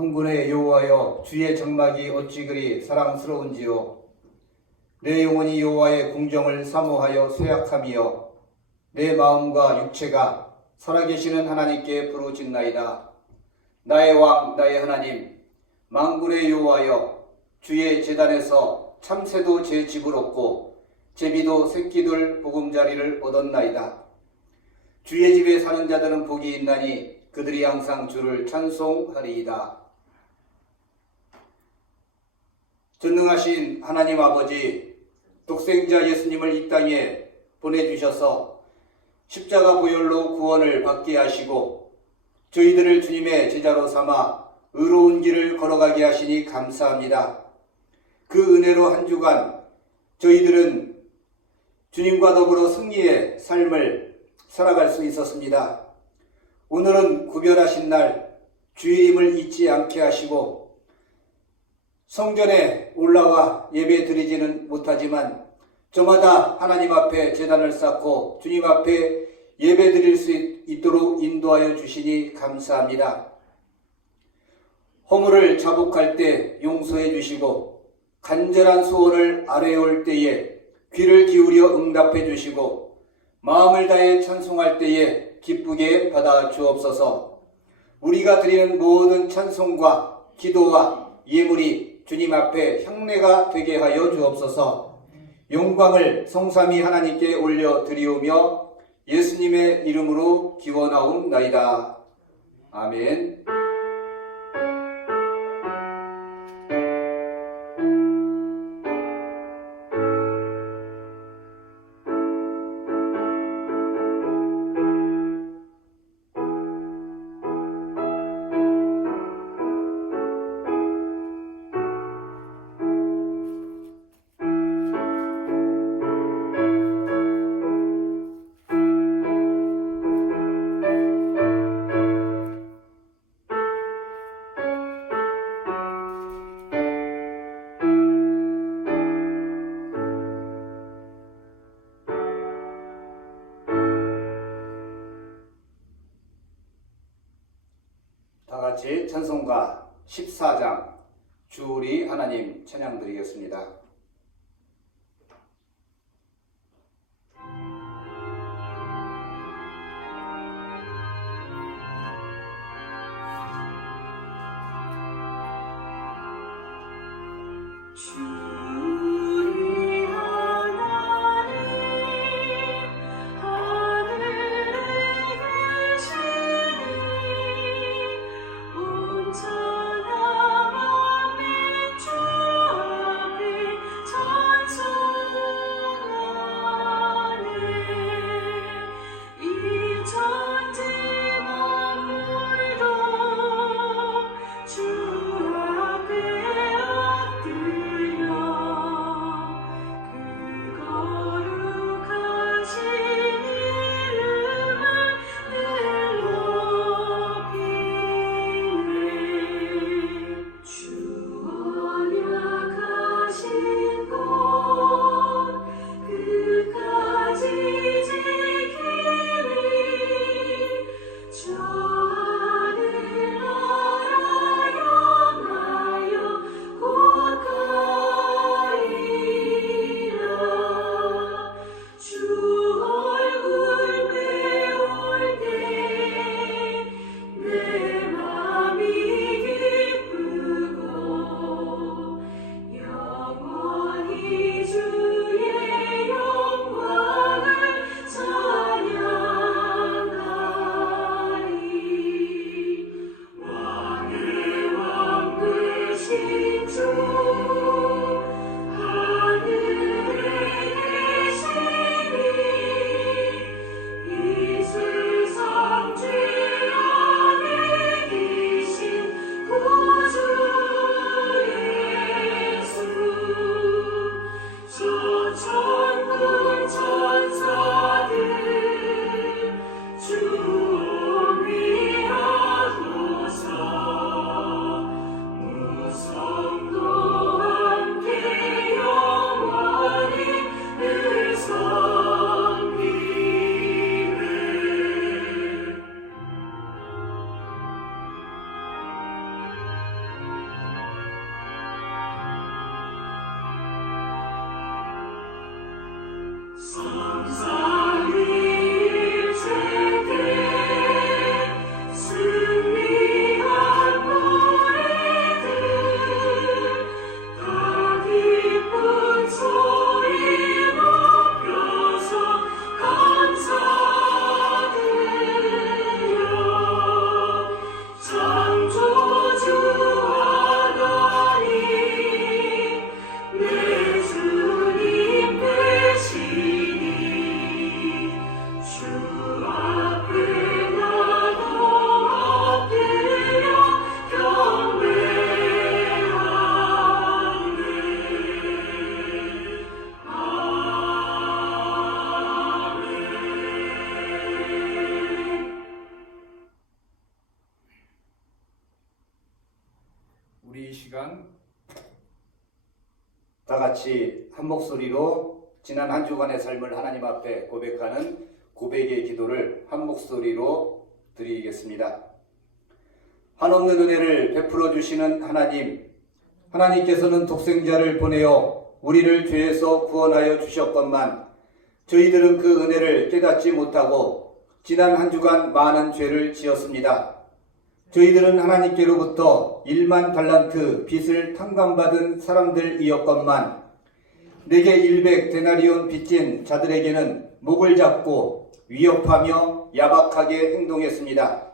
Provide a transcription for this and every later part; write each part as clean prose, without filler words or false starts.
만군의 여호와여, 주의 정막이 어찌 그리 사랑스러운지요. 내 영혼이 여호와의 궁정을 사모하여 쇠약함이여, 내 마음과 육체가 살아계시는 하나님께 부르짖나이다. 나의 왕, 나의 하나님, 만군의 여호와여, 주의 제단에서 참새도 제 집을 얻고 제비도 새끼들 보금자리를 얻었나이다. 주의 집에 사는 자들은 복이 있나니 그들이 항상 주를 찬송하리이다. 전능하신 하나님 아버지, 독생자 예수님을 이 땅에 보내주셔서 십자가 보혈로 구원을 받게 하시고 저희들을 주님의 제자로 삼아 의로운 길을 걸어가게 하시니 감사합니다. 그 은혜로 한 주간 저희들은 주님과 더불어 승리의 삶을 살아갈 수 있었습니다. 오늘은 구별하신 날, 주일임을 잊지 않게 하시고 성전에 올라와 예배 드리지는 못하지만 저마다 하나님 앞에 제단을 쌓고 주님 앞에 예배 드릴 수 있도록 인도하여 주시니 감사합니다. 허물을 자복할 때 용서해 주시고 간절한 소원을 아뢰올 때에 귀를 기울여 응답해 주시고 마음을 다해 찬송할 때에 기쁘게 받아 주옵소서. 우리가 드리는 모든 찬송과 기도와 예물이 주님 앞에 향례가 되게 하여 주옵소서. 영광을 성삼위 하나님께 올려드리오며 예수님의 이름으로 기원하옵나이다. 아멘. 다같이 찬송가 14장 주 우리 하나님 찬양 드리겠습니다. 온전한 마음의 주 앞에 우리 이 시간 다 같이 한 목소리로 지난 한 주간의 삶을 하나님 앞에 고백하는 고백의 기도를 한 목소리로 드리겠습니다. 한없는 은혜를 베풀어 주시는 하나님, 하나님께서는 독생자를 보내어 우리를 죄에서 구원하여 주셨건만 저희들은 그 은혜를 깨닫지 못하고 지난 한 주간 많은 죄를 지었습니다. 저희들은 하나님께로부터 1만 달란트 빚을 탕감받은 사람들이었건만 내게 100 데나리온 빚진 자들에게는 목을 잡고 위협하며 야박하게 행동했습니다.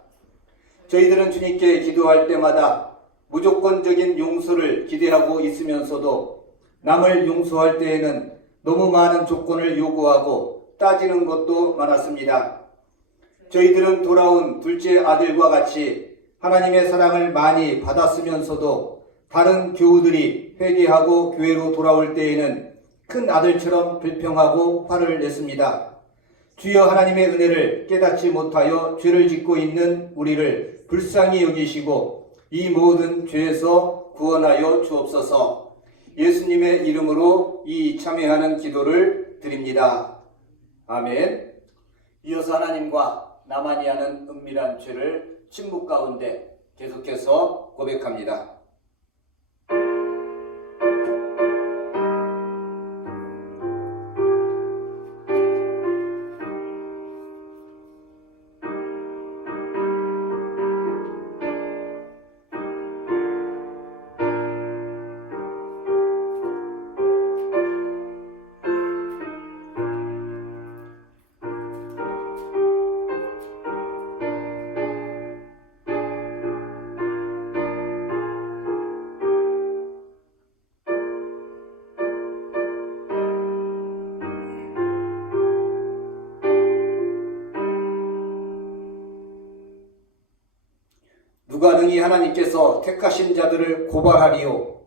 저희들은 주님께 기도할 때마다 무조건적인 용서를 기대하고 있으면서도 남을 용서할 때에는 너무 많은 조건을 요구하고 따지는 것도 많았습니다. 저희들은 돌아온 둘째 아들과 같이 하나님의 사랑을 많이 받았으면서도 다른 교우들이 회개하고 교회로 돌아올 때에는 큰 아들처럼 불평하고 화를 냈습니다. 주여 하나님의 은혜를 깨닫지 못하여 죄를 짓고 있는 우리를 불쌍히 여기시고 이 모든 죄에서 구원하여 주옵소서. 예수님의 이름으로 이 참회하는 기도를 드립니다. 아멘. 이어서 하나님과 나만이 하는 은밀한 죄를 침묵 가운데 계속해서 고백합니다. 누가 능히 하나님께서 택하신 자들을 고발하리요?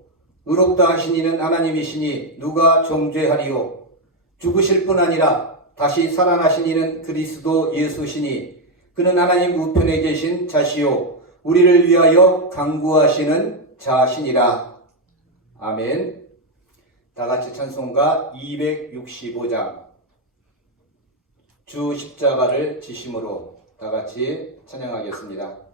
의롭다 하신 이는 하나님이시니 누가 정죄하리요? 죽으실 뿐 아니라 다시 살아나신 이는 그리스도 예수시니 그는 하나님 우편에 계신 자시요 우리를 위하여 간구하시는 자시니라. 아멘. 다같이 찬송가 265장 주 십자가를 지심으로 다같이 찬양하겠습니다.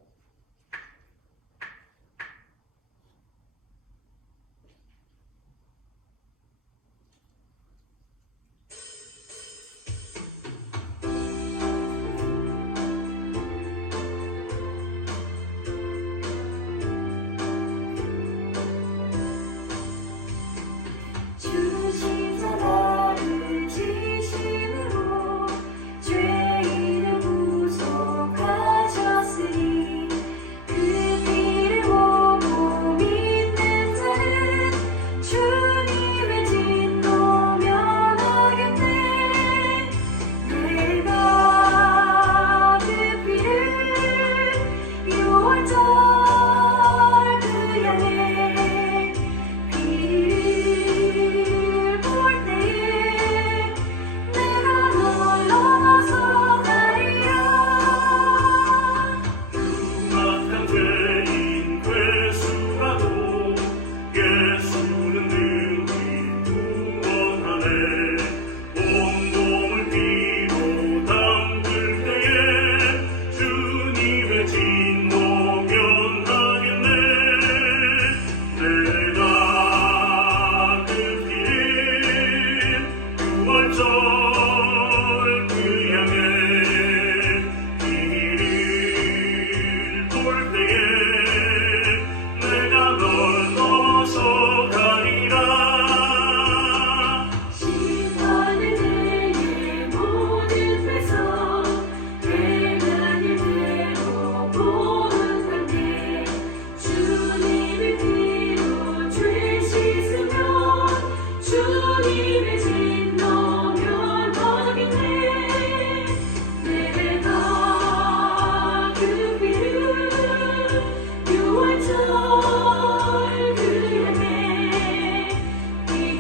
저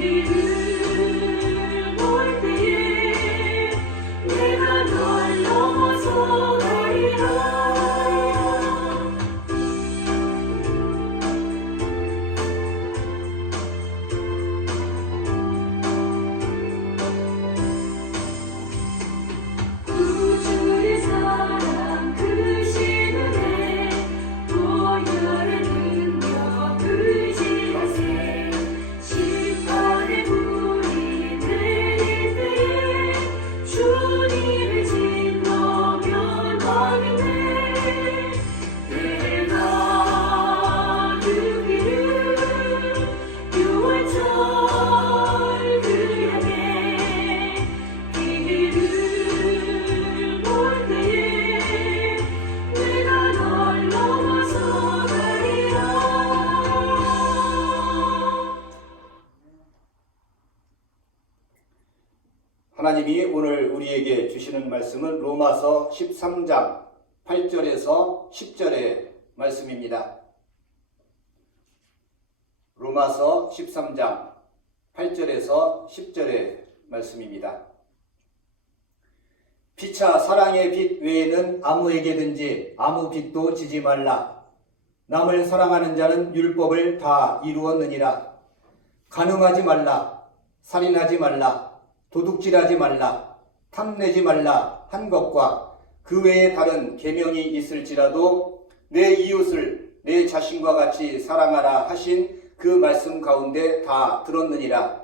길을 올 때에 내가 널 넘어서 가리라. 구주의 사랑 크신 은혜 보혈의 능력 의지하세. 심판의 불이 내릴 때에 주님을 질러 멸망했네. 내가 그 길을 유월절 그 향해 길을 올 때에 내가 널 넘어서 가리라. 하나님이 오늘 우리에게 주시는 말씀은 로마서 13장 8절에서 10절의 말씀입니다. 로마서 13장 8절에서 10절의 말씀입니다. 피차 사랑의 빛 외에는 아무에게든지 아무 빛도 지지 말라. 남을 사랑하는 자는 율법을 다 이루었느니라. 간음하지 말라. 살인하지 말라. 도둑질하지 말라. 탐내지 말라 한 것과 그 외에 다른 계명이 있을지라도 내 이웃을 내 자신과 같이 사랑하라 하신 그 말씀 가운데 다 들었느니라.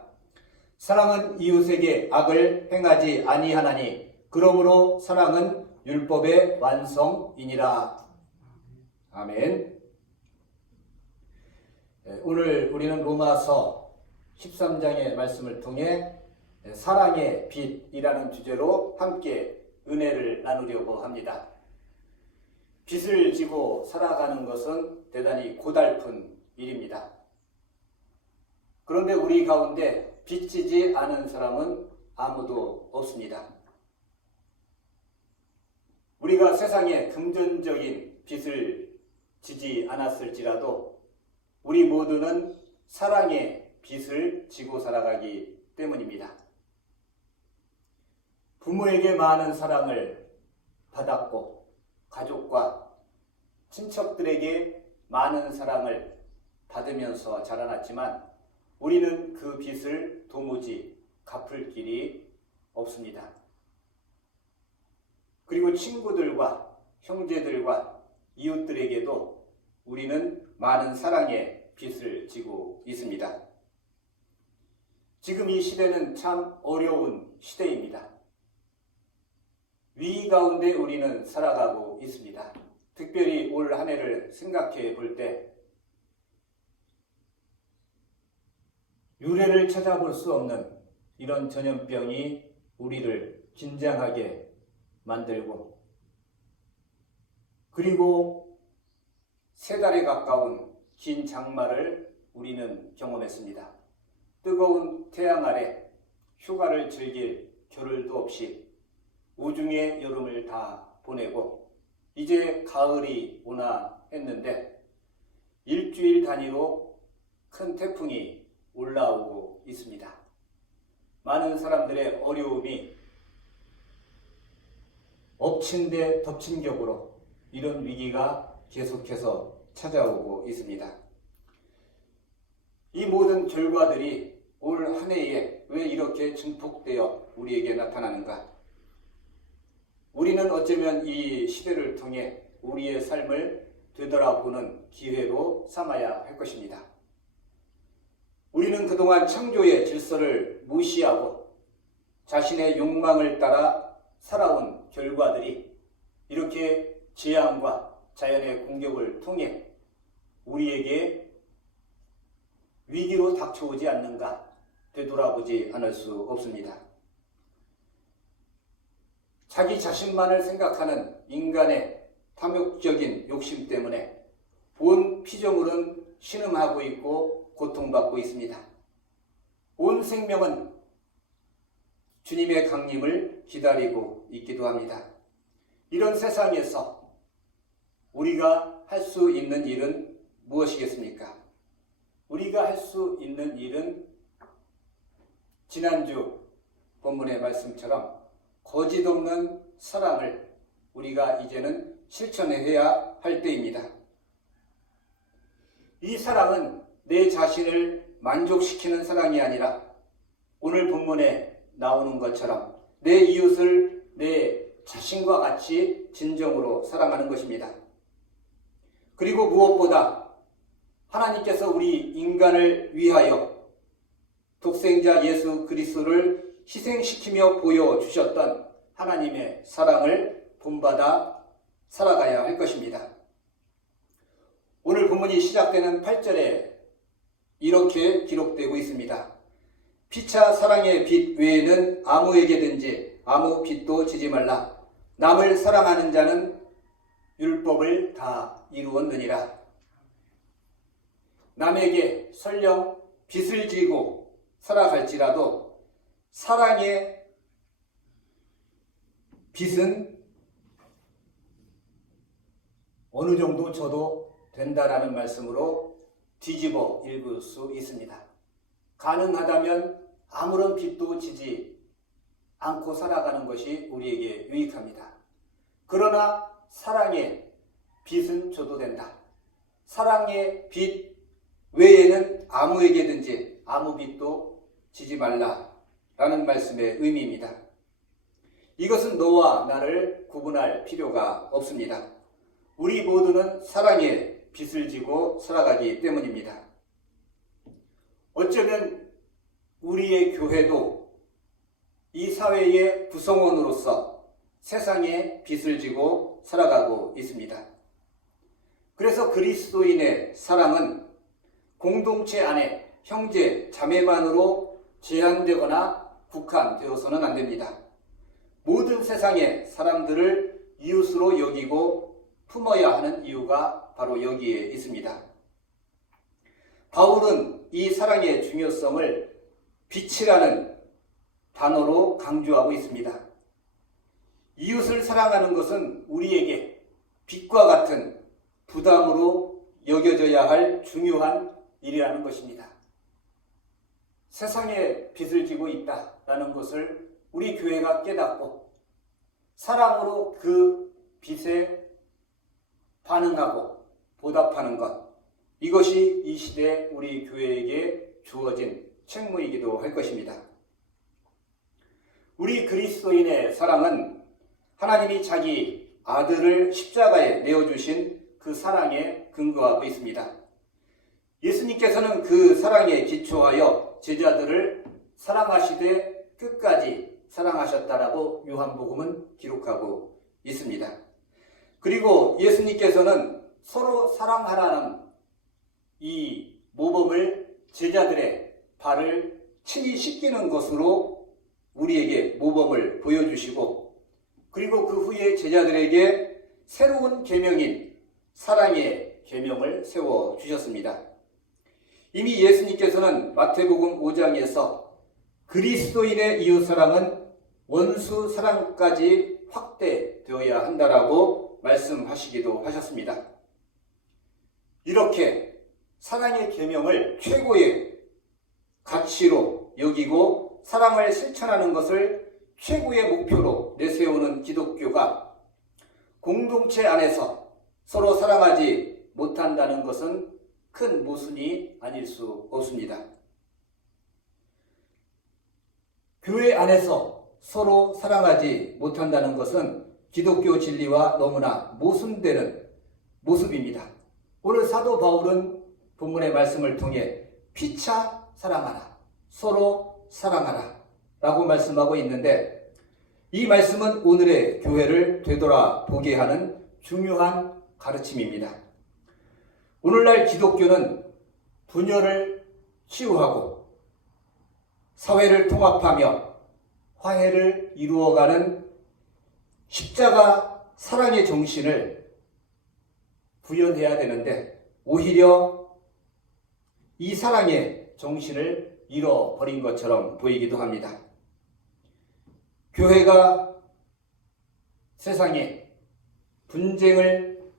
사랑은 이웃에게 악을 행하지 아니하나니 그러므로 사랑은 율법의 완성이니라. 아멘. 오늘 우리는 로마서 13장의 말씀을 통해 사랑의 빛이라는 주제로 함께 은혜를 나누려고 합니다. 빛을 지고 살아가는 것은 대단히 고달픈 일입니다. 그런데 우리 가운데 빛지지 않은 사람은 아무도 없습니다. 우리가 세상에 금전적인 빛을 지지 않았을지라도 우리 모두는 사랑의 빛을 지고 살아가기 때문입니다. 부모에게 많은 사랑을 받았고 가족과 친척들에게 많은 사랑을 받으면서 자라났지만 우리는 그 빚을 도무지 갚을 길이 없습니다. 그리고 친구들과 형제들과 이웃들에게도 우리는 많은 사랑의 빚을 지고 있습니다. 지금 이 시대는 참 어려운 시대입니다. 위기 가운데 우리는 살아가고 있습니다. 특별히 올 한 해를 생각해 볼 때 유래를 찾아볼 수 없는 이런 전염병이 우리를 긴장하게 만들고 그리고 3달에 가까운 긴 장마를 우리는 경험했습니다. 뜨거운 태양 아래 휴가를 즐길 겨를도 없이 우중의 여름을 다 보내고 이제 가을이 오나 했는데 일주일 단위로 큰 태풍이 올라오고 있습니다. 많은 사람들의 어려움이 엎친 데 덮친 격으로 이런 위기가 계속해서 찾아오고 있습니다. 이 모든 결과들이 올 한 해에 왜 이렇게 증폭되어 우리에게 나타나는가? 우리는 어쩌면 이 시대를 통해 우리의 삶을 되돌아보는 기회로 삼아야 할 것입니다. 우리는 그동안 창조의 질서를 무시하고 자신의 욕망을 따라 살아온 결과들이 이렇게 재앙과 자연의 공격을 통해 우리에게 위기로 닥쳐오지 않는가 되돌아보지 않을 수 없습니다. 자기 자신만을 생각하는 인간의 탐욕적인 욕심 때문에 온 피조물은 신음하고 있고 고통받고 있습니다. 온 생명은 주님의 강림을 기다리고 있기도 합니다. 이런 세상에서 우리가 할 수 있는 일은 무엇이겠습니까? 우리가 할 수 있는 일은 지난주 본문의 말씀처럼 거짓 없는 사랑을 우리가 이제는 실천해야 할 때입니다. 이 사랑은 내 자신을 만족시키는 사랑이 아니라 오늘 본문에 나오는 것처럼 내 이웃을 내 자신과 같이 진정으로 사랑하는 것입니다. 그리고 무엇보다 하나님께서 우리 인간을 위하여 독생자 예수 그리스도를 희생시키며 보여주셨던 하나님의 사랑을 본받아 살아가야 할 것입니다. 오늘 본문이 시작되는 8절에 이렇게 기록되고 있습니다. 피차 사랑의 빚 외에는 아무에게든지 아무 빚도 지지 말라. 남을 사랑하는 자는 율법을 다 이루었느니라. 남에게 설령 빚을 지고 살아갈지라도 사랑의 빚은 어느 정도 져도 된다라는 말씀으로 뒤집어 읽을 수 있습니다. 가능하다면 아무런 빚도 지지 않고 살아가는 것이 우리에게 유익합니다. 그러나 사랑의 빚은 줘도 된다. 사랑의 빚 외에는 아무에게든지 아무 빚도 지지 말라라는 말씀의 의미입니다. 이것은 너와 나를 구분할 필요가 없습니다. 우리 모두는 사랑의 빚을 지고 살아가기 때문입니다. 어쩌면 우리의 교회도 이 사회의 구성원으로서 세상에 빚을 지고 살아가고 있습니다. 그래서 그리스도인의 사랑은 공동체 안에 형제, 자매만으로 제한되거나 국한되어서는 안 됩니다. 모든 세상의 사람들을 이웃으로 여기고 품어야 하는 이유가 바로 여기에 있습니다. 바울은 이 사랑의 중요성을 빛이라는 단어로 강조하고 있습니다. 이웃을 사랑하는 것은 우리에게 빛과 같은 부담으로 여겨져야 할 중요한 일이라는 것입니다. 세상에 빚을 지고 있다라는 것을 우리 교회가 깨닫고 사랑으로 그 빚에 반응하고 보답하는 것, 이것이 이 시대 우리 교회에게 주어진 책무이기도 할 것입니다. 우리 그리스도인의 사랑은 하나님이 자기 아들을 십자가에 내어주신 그 사랑에 근거하고 있습니다. 예수님께서는 그 사랑에 기초하여 제자들을 사랑하시되 끝까지 사랑하셨다라고 요한복음은 기록하고 있습니다. 그리고 예수님께서는 서로 사랑하라는 이 모범을 제자들의 발을 친히 씻기는 것으로 우리에게 모범을 보여주시고, 그리고 그 후에 제자들에게 새로운 계명인 사랑의 계명을 세워주셨습니다. 이미 예수님께서는 마태복음 5장에서 그리스도인의 이웃사랑은 원수 사랑까지 확대되어야 한다라고 말씀하시기도 하셨습니다. 이렇게 사랑의 계명을 최고의 가치로 여기고 사랑을 실천하는 것을 최고의 목표로 내세우는 기독교가 공동체 안에서 서로 사랑하지 못한다는 것은 큰 모순이 아닐 수 없습니다. 교회 안에서 서로 사랑하지 못한다는 것은 기독교 진리와 너무나 모순되는 모습입니다. 오늘 사도 바울은 본문의 말씀을 통해 피차 사랑하라, 서로 사랑하라 라고 말씀하고 있는데, 이 말씀은 오늘의 교회를 되돌아보게 하는 중요한 가르침입니다. 오늘날 기독교는 분열을 치유하고 사회를 통합하며 화해를 이루어가는 십자가 사랑의 정신을 구현해야 되는데, 오히려 이 사랑의 정신을 잃어버린 것처럼 보이기도 합니다. 교회가 세상에 분쟁을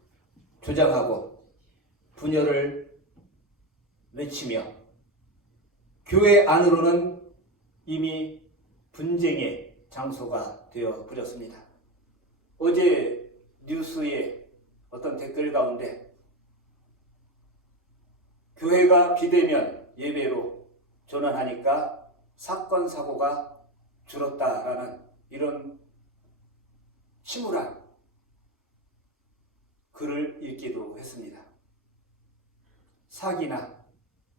조장하고 분열을 외치며 교회 안으로는 이미 분쟁의 장소가 되어 버렸습니다. 어제 뉴스에 어떤 댓글 가운데 교회가 비대면 예배로 전환하니까 사건 사고가 줄었다라는 이런 침울한 글을 읽기도 했습니다. 사기나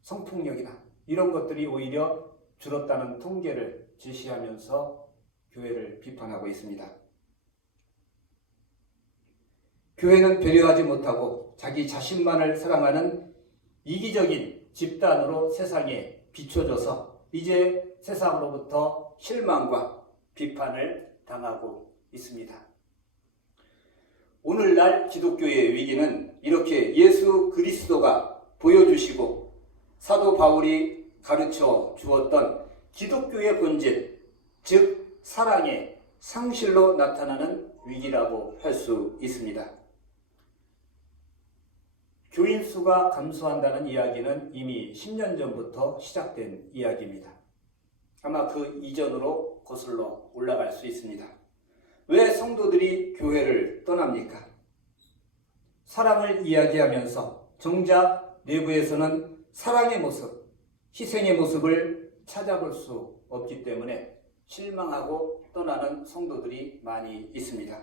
성폭력이나 이런 것들이 오히려 줄었다는 통계를 제시하면서 교회를 비판하고 있습니다. 교회는 배려하지 못하고 자기 자신만을 사랑하는 이기적인 집단으로 세상에 비춰져서 이제 세상으로부터 실망과 비판을 당하고 있습니다. 오늘날 기독교의 위기는 이렇게 예수 그리스도가 보여주시고 사도 바울이 가르쳐 주었던 기독교의 본질, 즉 사랑의 상실로 나타나는 위기라고 할 수 있습니다. 교인 수가 감소한다는 이야기는 이미 10년 전부터 시작된 이야기입니다. 아마 그 이전으로 거슬러 올라갈 수 있습니다. 왜 성도들이 교회를 떠납니까? 사랑을 이야기하면서 정작 내부에서는 사랑의 모습, 희생의 모습을 찾아볼 수 없기 때문에 실망하고 떠나는 성도들이 많이 있습니다.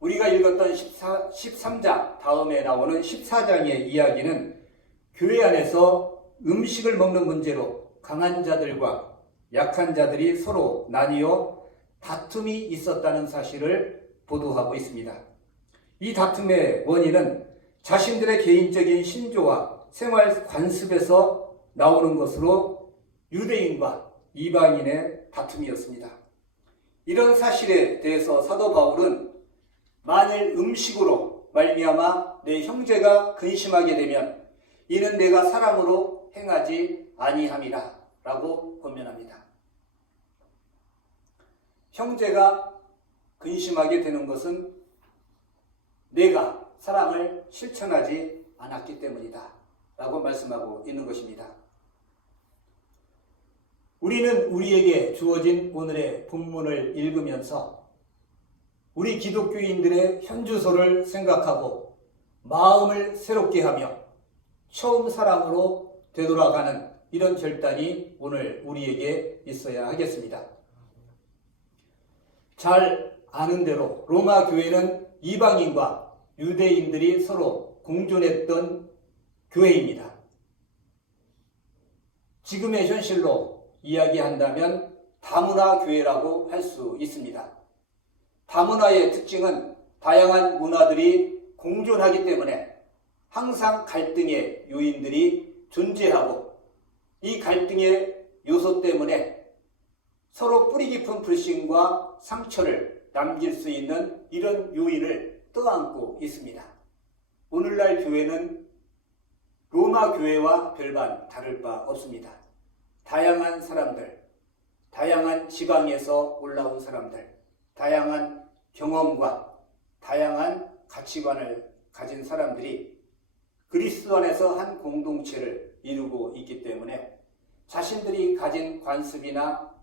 우리가 읽었던 13장 다음에 나오는 14장의 이야기는 교회 안에서 음식을 먹는 문제로 강한 자들과 약한 자들이 서로 나뉘어 다툼이 있었다는 사실을 보도하고 있습니다. 이 다툼의 원인은 자신들의 개인적인 신조와 생활 관습에서 나오는 것으로 유대인과 이방인의 다툼이었습니다. 이런 사실에 대해서 사도 바울은 만일 음식으로 말미암아 내 형제가 근심하게 되면 이는 내가 사랑으로 행하지 아니함이라 라고 권면합니다. 형제가 근심하게 되는 것은 내가 사랑을 실천하지 않았기 때문이다 라고 말씀하고 있는 것입니다. 우리는 우리에게 주어진 오늘의 본문을 읽으면서 우리 기독교인들의 현주소를 생각하고 마음을 새롭게 하며 처음 사랑으로 되돌아가는 이런 결단이 오늘 우리에게 있어야 하겠습니다. 잘 아는 대로 로마 교회는 이방인과 유대인들이 서로 공존했던 교회입니다. 지금의 현실로 이야기한다면 다문화 교회라고 할 수 있습니다. 다문화의 특징은 다양한 문화들이 공존하기 때문에 항상 갈등의 요인들이 존재하고 이 갈등의 요소 때문에 서로 뿌리 깊은 불신과 상처를 남길 수 있는 이런 요인을 떠안고 있습니다. 오늘날 교회는 로마 교회와 별반 다를 바 없습니다. 다양한 사람들, 다양한 지방에서 올라온 사람들, 다양한 경험과 다양한 가치관을 가진 사람들이 그리스도 안에서 한 공동체를 이루고 있기 때문에 자신들이 가진 관습이나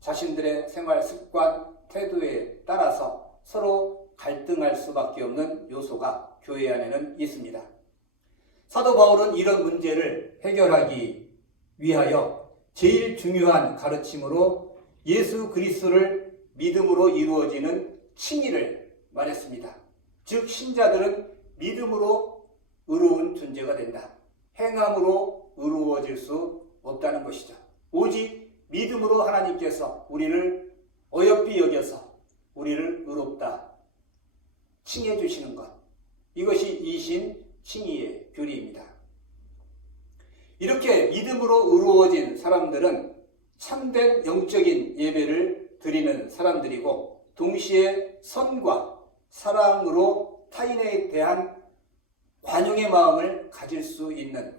자신들의 생활 습관, 태도에 따라서 서로 갈등할 수밖에 없는 요소가 교회 안에는 있습니다. 사도 바울은 이런 문제를 해결하기 위하여 제일 중요한 가르침으로 예수 그리스도를 믿음으로 이루어지는 칭의를 말했습니다. 즉 신자들은 믿음으로 의로운 존재가 된다. 행함으로 의로워질 수 없다는 것이죠. 오직 믿음으로 하나님께서 우리를 어여삐 여겨서 우리를 의롭다 칭해 주시는 것, 이것이 이신 칭의의 교리입니다. 이렇게 믿음으로 의로워진 사람들은 참된 영적인 예배를 드리는 사람들이고 동시에 선과 사랑으로 타인에 대한 관용의 마음을 가질 수 있는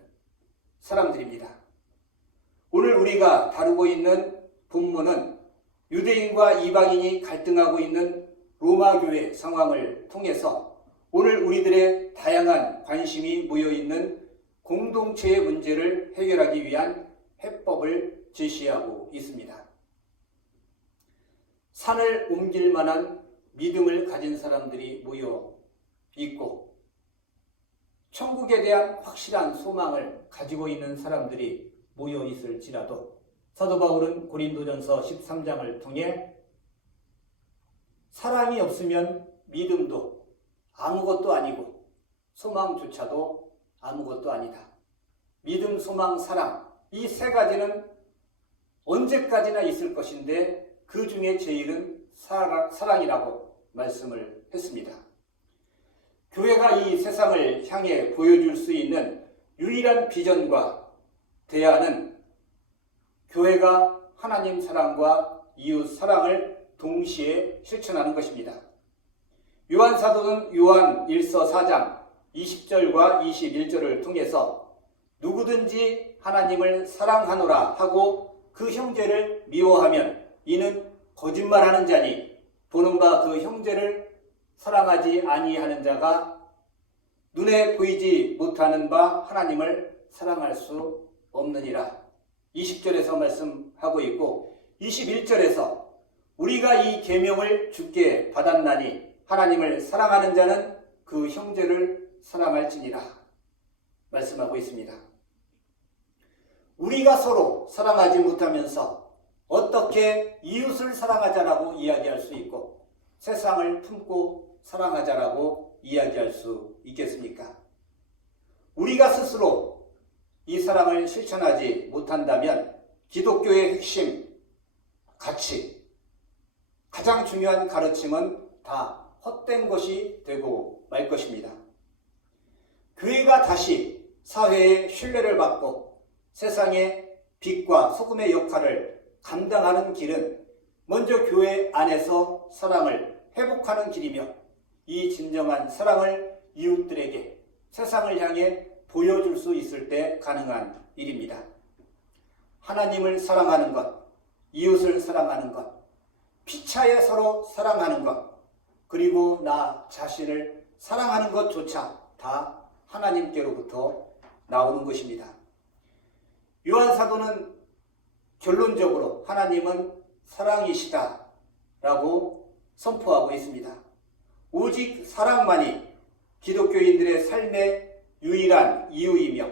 사람들입니다. 오늘 우리가 다루고 있는 본문은 유대인과 이방인이 갈등하고 있는 로마 교회 상황을 통해서 오늘 우리들의 다양한 관심이 모여있는 공동체의 문제를 해결하기 위한 해법을 제시하고 있습니다. 산을 옮길 만한 믿음을 가진 사람들이 모여 있고 천국에 대한 확실한 소망을 가지고 있는 사람들이 모여 있을지라도 사도 바울은 고린도전서 13장을 통해 사랑이 없으면 믿음도 아무것도 아니고 소망조차도 아무것도 아니다. 믿음, 소망, 사랑 이 세 가지는 언제까지나 있을 것인데 그 중에 제일은 사랑이라고 말씀을 했습니다. 교회가 이 세상을 향해 보여줄 수 있는 유일한 비전과 대안은 교회가 하나님 사랑과 이웃 사랑을 동시에 실천하는 것입니다. 요한 사도는 요한 1서 4장 20절과 21절을 통해서 누구든지 하나님을 사랑하노라 하고 그 형제를 미워하면 이는 거짓말하는 자니 보는 바 그 형제를 사랑하지 아니하는 자가 눈에 보이지 못하는 바 하나님을 사랑할 수 없느니라. 20절에서 말씀하고 있고 21절에서 우리가 이 계명을 주께 받았나니 하나님을 사랑하는 자는 그 형제를 사랑할지니라 말씀하고 있습니다. 우리가 서로 사랑하지 못하면서 어떻게 이웃을 사랑하자라고 이야기할 수 있고 세상을 품고 사랑하자라고 이야기할 수 있겠습니까? 우리가 스스로 이 사랑을 실천하지 못한다면 기독교의 핵심, 가치, 가장 중요한 가르침은 다 헛된 것이 되고 말 것입니다. 교회가 다시 사회의 신뢰를 받고 세상의 빛과 소금의 역할을 감당하는 길은 먼저 교회 안에서 사랑을 회복하는 길이며 이 진정한 사랑을 이웃들에게 세상을 향해 보여줄 수 있을 때 가능한 일입니다. 하나님을 사랑하는 것, 이웃을 사랑하는 것, 피차에 서로 사랑하는 것, 그리고 나 자신을 사랑하는 것조차 다 하나님께로부터 나오는 것입니다. 요한 사도는 결론적으로 하나님은 사랑이시다라고 선포하고 있습니다. 오직 사랑만이 기독교인들의 삶의 유일한 이유이며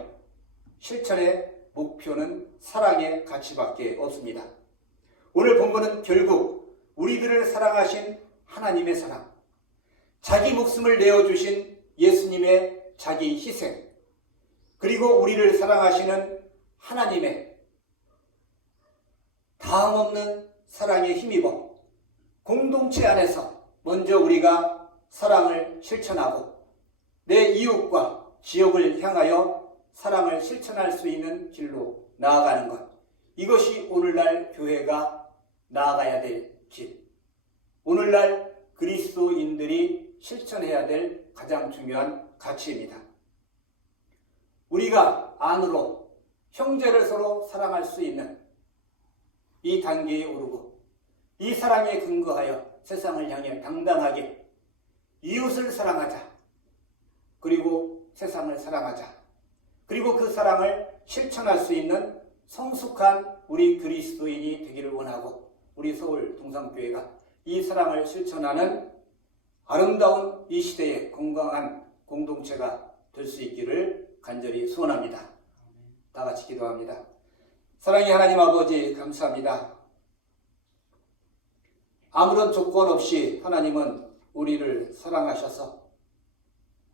실천의 목표는 사랑의 가치밖에 없습니다. 오늘 본문은 결국 우리들을 사랑하신 하나님의 사랑, 자기 목숨을 내어주신 예수님의 자기 희생, 그리고 우리를 사랑하시는 하나님의 다음없는 사랑에 힘입어 공동체 안에서 먼저 우리가 사랑을 실천하고 내 이웃과 지역을 향하여 사랑을 실천할 수 있는 길로 나아가는 것, 이것이 오늘날 교회가 나아가야 될 길, 오늘날 그리스도인들이 실천해야 될 가장 중요한 가치입니다. 우리가 안으로 형제를 서로 사랑할 수 있는 이 단계에 오르고 이 사랑에 근거하여 세상을 향해 당당하게 이웃을 사랑하자, 그리고 세상을 사랑하자, 그리고 그 사랑을 실천할 수 있는 성숙한 우리 그리스도인이 되기를 원하고 우리 서울 동산교회가 이 사랑을 실천하는 아름다운 이 시대의 건강한 공동체가 될 수 있기를 간절히 소원합니다. 다 같이 기도합니다. 사랑의 하나님 아버지, 감사합니다. 아무런 조건 없이 하나님은 우리를 사랑하셔서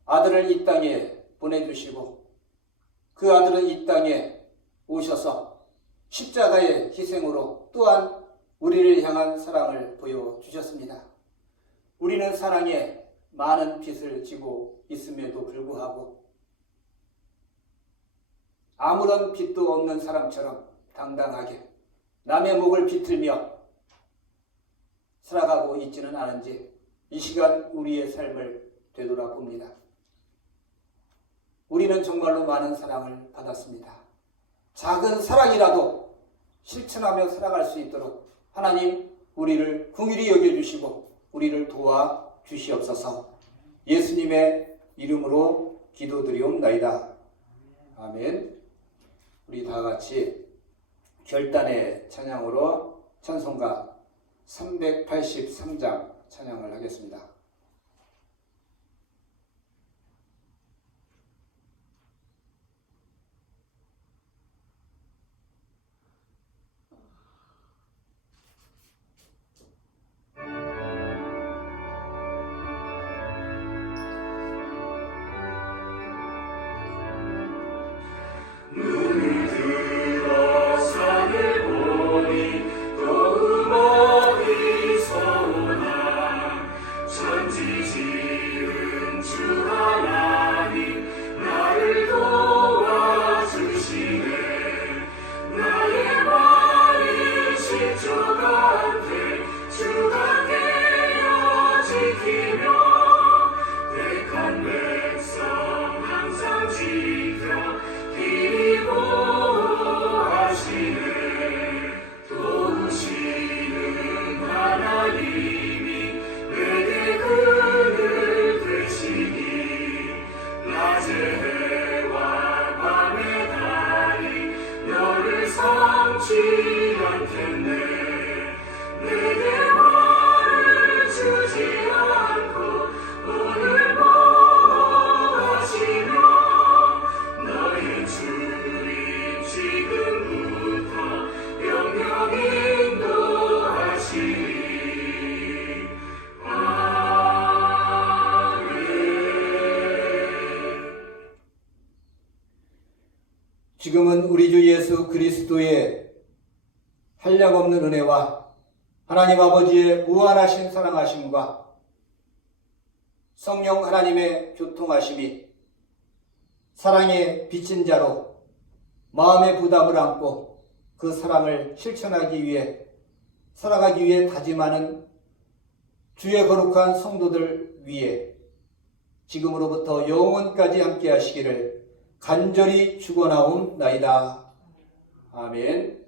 아들을 이 땅에 보내주시고 그 아들은 이 땅에 오셔서 십자가의 희생으로 또한 우리를 향한 사랑을 보여주셨습니다. 우리는 사랑에 많은 빚을 지고 있음에도 불구하고 아무런 빚도 없는 사람처럼 당당하게 남의 목을 비틀며 살아가고 있지는 않은지 이 시간 우리의 삶을 되돌아봅니다. 우리는 정말로 많은 사랑을 받았습니다. 작은 사랑이라도 실천하며 살아갈 수 있도록 하나님 우리를 긍휼히 여겨주시고 우리를 도와주시옵소서. 예수님의 이름으로 기도드리옵나이다. 아멘. 우리 다 같이 결단의 찬양으로 찬송가 383장 찬양을 하겠습니다. 지금은 우리 주 예수 그리스도의 한량없는 은혜와 하나님 아버지의 무한하신 사랑하심과 성령 하나님의 교통하심이 사랑의 빚진 자로 마음의 부담을 안고 그 사랑을 실천하기 위해 살아가기 위해 다짐하는 주의 거룩한 성도들 위해 지금으로부터 영원까지 함께 하시기를 간절히 축원하옵나이다. 아멘.